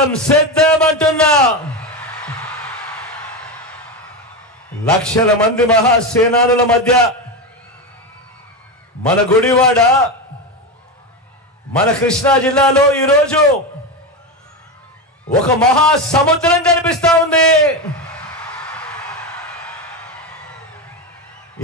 సిద్ధం సిద్ధం అంటున్నా లక్షల మంది మహాసేనానుల మధ్య మన గుడివాడ మన కృష్ణా జిల్లాలో ఈరోజు ఒక మహా సముద్రం కనిపిస్తా ఉంది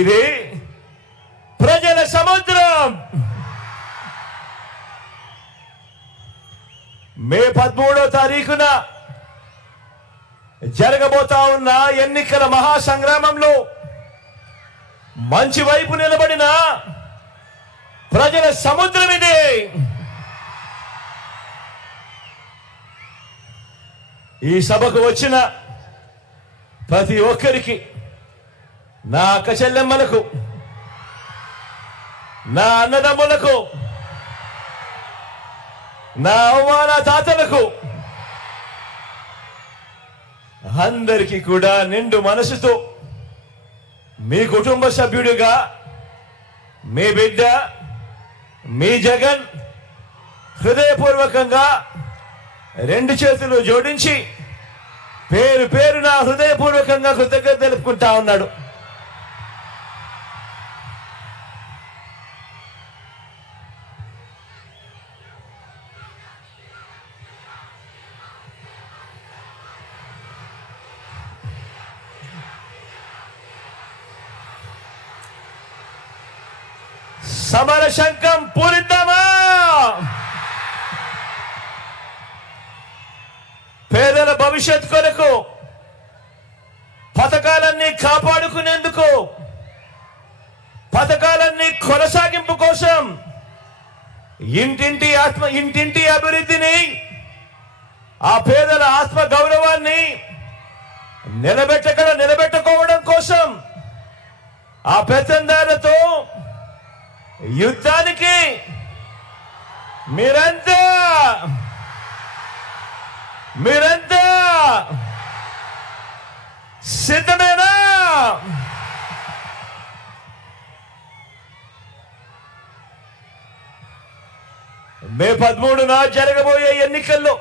ఇది ప్రజల సముద్రం మే పదమూడో తారీఖున జరగబోతా ఉన్న ఎన్నికల మహాసంగ్రామంలో మంచి వైపు నిలబడిన ప్రజల సముద్రం ఇది ఈ సభకు వచ్చిన ప్రతి ఒక్కరికి నా అక్క చెల్లెమ్మలకు నా అన్నదమ్ములకు నా అవమాన తాతలకు అందరికీ కూడా నిండు మనసుతో మీ కుటుంబ సభ్యుడిగా మీ బిడ్డ మీ జగన్ హృదయపూర్వకంగా రెండు చేతులు జోడించి పేరు పేరున హృదయపూర్వకంగా కృతజ్ఞత తెలుపుకుంటా ఉన్నాడు సమర శంఖం పూరిద్దామా పేదల భవిష్యత్ కొరకు పథకాలన్నీ కాపాడుకునేందుకు పథకాలన్నీ కొనసాగింపు కోసం ఇంటింటి ఆత్మ ఇంటింటి అభివృద్ధిని ఆ పేదల ఆత్మ గౌరవాన్ని నిలబెట్టక నిలబెట్టుకోవడం కోసం ఆ పెత్తందారులతో యుద్ధానికి మీరంతా మీరంతా సిద్ధమేనా మే పదమూడున జరగబోయే ఎన్నికల్లో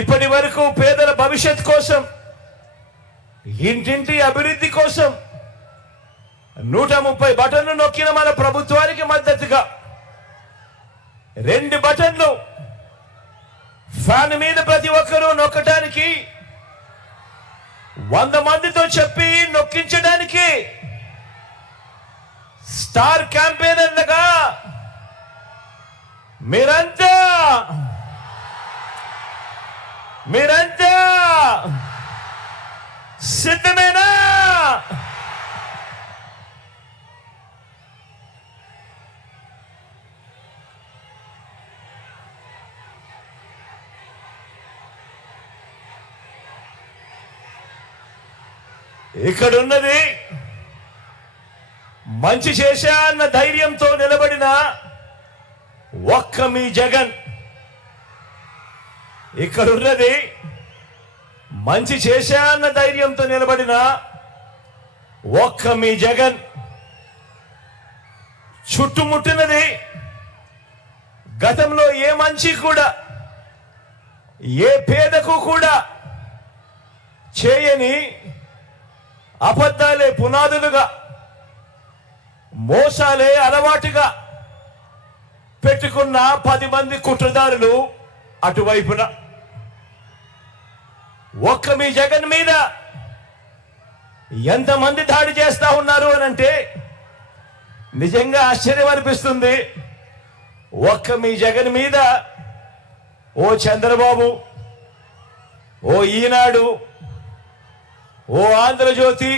ఇప్పటి వరకు పేదల భవిష్యత్ కోసం ఇంటింటి అభివృద్ధి కోసం నూట ముప్పై బటన్లు నొక్కిన మన ప్రభుత్వానికి మద్దతుగా రెండు బటన్లు ఫ్యాన్ మీద ప్రతి ఒక్కరూ నొక్కటానికి వంద మందితో చెప్పి నొక్కించడానికి స్టార్ క్యాంపెయినర్లుగా మీరంతా మీరంతా సిద్ధమైన ఇక్కడ ఉన్నది మంచి చేశా అన్న ధైర్యంతో నిలబడిన ఒక్క మీ జగన్ ఇక్కడ ఉన్నది మంచి చేశా అన్న ధైర్యంతో నిలబడిన ఒక్క మీ జగన్ చుట్టుముట్టినది గతంలో ఏ మంచి కూడా ఏ పేదకు కూడా చేయని అబద్ధాలే పునాదులుగా మోసాలే అలవాటుగా పెట్టుకున్న పది మంది కుట్రదారులు అటువైపున ఒక్క మీ జగన్ మీద ఎంతమంది దాడి చేస్తా ఉన్నారు అని అంటే నిజంగా ఆశ్చర్యం అనిపిస్తుంది ఒక్క మీ జగన్ మీద ఓ చంద్రబాబు ఓ ఈనాడు ఓ ఆంధ్రజ్యోతి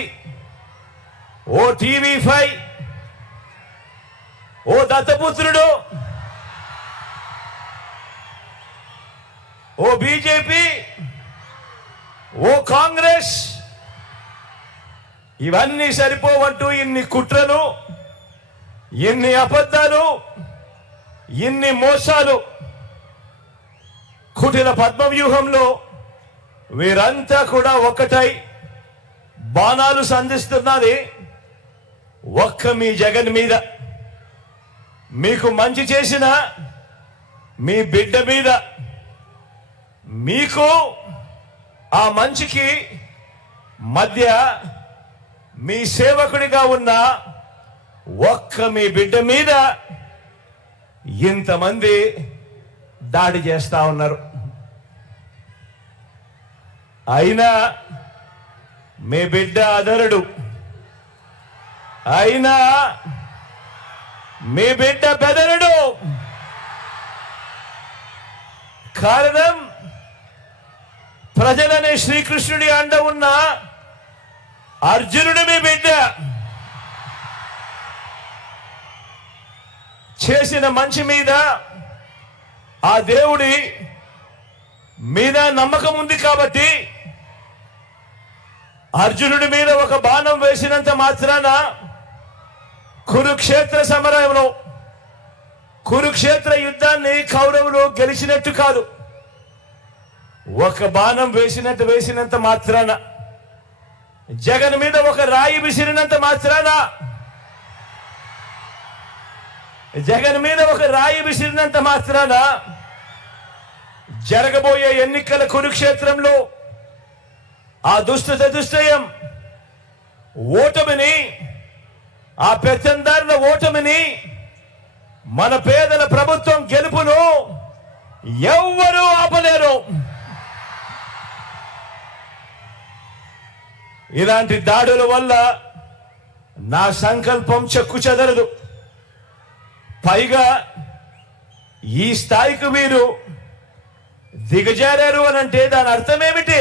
ఓ టీవీ ఫైవ్ ఓ దత్తపుత్రుడు ఓ బీజేపీ ఓ కాంగ్రెస్ ఇవన్నీ సరిపోవంటూ ఇన్ని కుట్రలు ఇన్ని అబద్ధాలు ఇన్ని మోసాలు కుటిల పద్మవ్యూహంలో వీరంతా కూడా ఒకటై బాణాలు సంధిస్తున్నది ఒక్క మీ జగన్ మీద మీకు మంచి చేసిన మీ బిడ్డ మీద మీకు ఆ మంచికి మధ్య మీ సేవకుడిగా ఉన్న ఒక్క మీ బిడ్డ మీద ఇంతమంది దాడి చేస్తా ఉన్నారు అయినా మీ బిడ్డ అదరుడు అయినా మీ బిడ్డ బెదరుడు కారణం ప్రజలనే శ్రీకృష్ణుడి అండ ఉన్న అర్జునుడు మీ బిడ్డ చేసిన మంచి మీద ఆ దేవుడి మీద నమ్మకం ఉంది కాబట్టి అర్జునుడి మీద ఒక బాణం వేసినంత మాత్రాన కురుక్షేత్ర సమరంలో కురుక్షేత్ర యుద్ధాన్ని కౌరవులు గెలిచినట్టు కాదు ఒక బాణం వేసినట్టు వేసినంత మాత్రాన జగన్ మీద ఒక రాయి విసిరినంత మాత్రాన జగన్ మీద ఒక రాయి విసిరినంత మాత్రాన జరగబోయే ఎన్నికల కురుక్షేత్రంలో ఆ దుష్ట చతుష్టయం ఓటమిని ఆ పెత్తందారుల ఓటమిని మన పేదల ప్రభుత్వం గెలుపును ఎవ్వరూ ఆపలేరు ఇలాంటి దాడుల వల్ల నా సంకల్పం చెక్కు చెదరదు పైగా ఈ స్థాయికి మీరు దిగజారారు అని అంటే దాని అర్థం ఏమిటి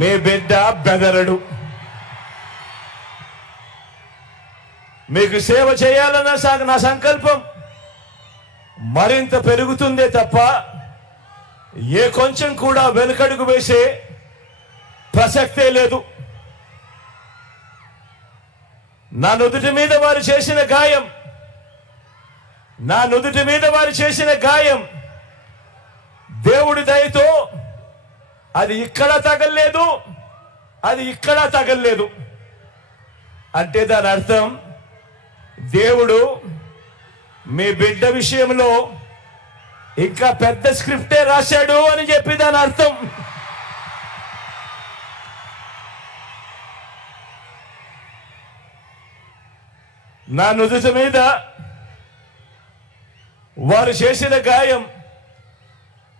మీ బిడ్డ బెదరడు మీకు సేవ చేయాలన్న సాగు నా సంకల్పం మరింత పెరుగుతుందే తప్ప ఏ కొంచెం కూడా వెనుకడుగు వేసే ప్రసక్తే లేదు నా నుదుటి మీద వారు చేసిన గాయం నా నుదుటి మీద వారు చేసిన గాయం దేవుడి దయతో అది ఇక్కడ తగలలేదు అది ఇక్కడ తగలలేదు అంటే దాని అర్థం దేవుడు మీ బిడ్డ విషయంలో ఇంకా పెద్ద స్క్రిప్టే రాశాడు అని చెప్పి దాని అర్థం నా నుదుట మీద వారు చేసిన గాయం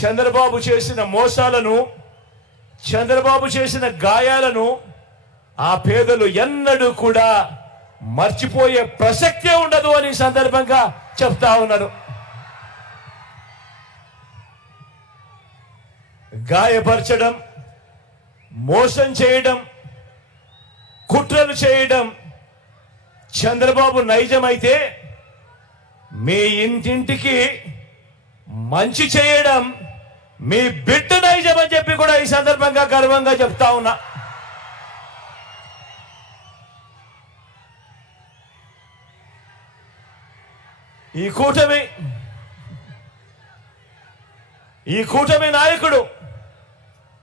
చంద్రబాబు చేసిన మోసాలను చంద్రబాబు చేసిన గాయాలను ఆ పేదలు ఎన్నడూ కూడా మర్చిపోయే ప్రసక్తే ఉండదు అని సందర్భంగా చెప్తా ఉన్నారు గాయపరచడం మోసం చేయడం కుట్రలు చేయడం చంద్రబాబు నైజమైతే మీ ఇంటింటికి మంచి చేయడం మీ బిడ్డ నైజమని చెప్పి కూడా ఈ సందర్భంగా గర్వంగా చెప్తా ఉన్నా ఈ కూటమి ఈ కూటమి నాయకుడు